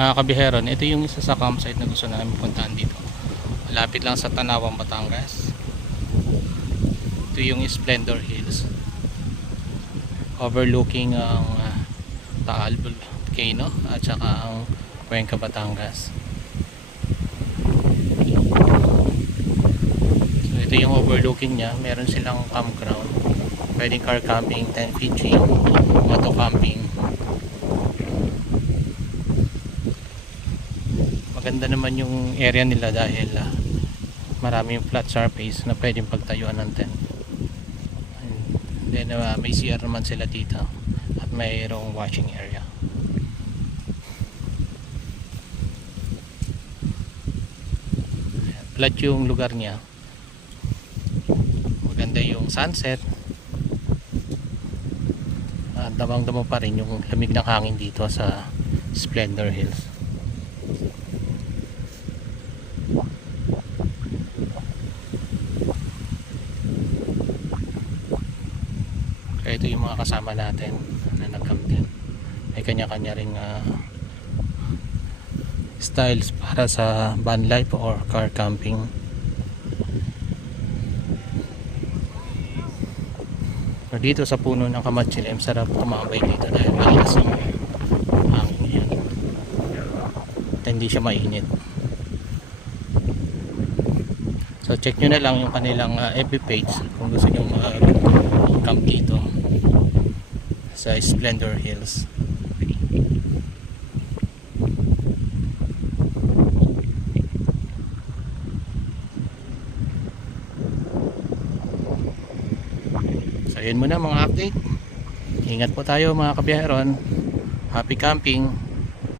Mga kabiheron, ito yung isa sa campsite na gusto namin puntahan dito. Malapit lang sa Tanawang, Batangas. Ito yung Splendor Hills, overlooking ang Taal Volcano at saka ang Cuenca, Batangas. So ito yung overlooking nya. Meron silang campground, pwedeng car camping, tent pitching, moto camping. Maganda naman yung area nila dahil maraming flat surface na pwedeng pagtayuan ng tent. And then may CR naman sila dito at mayroong washing area. Flat yung lugar niya. Maganda yung sunset. At damang-damo pa rin yung lamig ng hangin dito sa Splendor Hills. Kaya ito yung mga kasama natin na nag-camp din. May kanya-kanya ring styles para sa van life or car camping. So, dito sa puno ng Kamachilim, sarap tumambay dito dahil malakas yung hangin yan. At hindi siya mainit. So check nyo na lang yung kanilang FB page kung gusto nyo camp dito sa Splendor Hills. So yun muna mga update. Ingat po tayo mga kabiyaheron. Happy camping.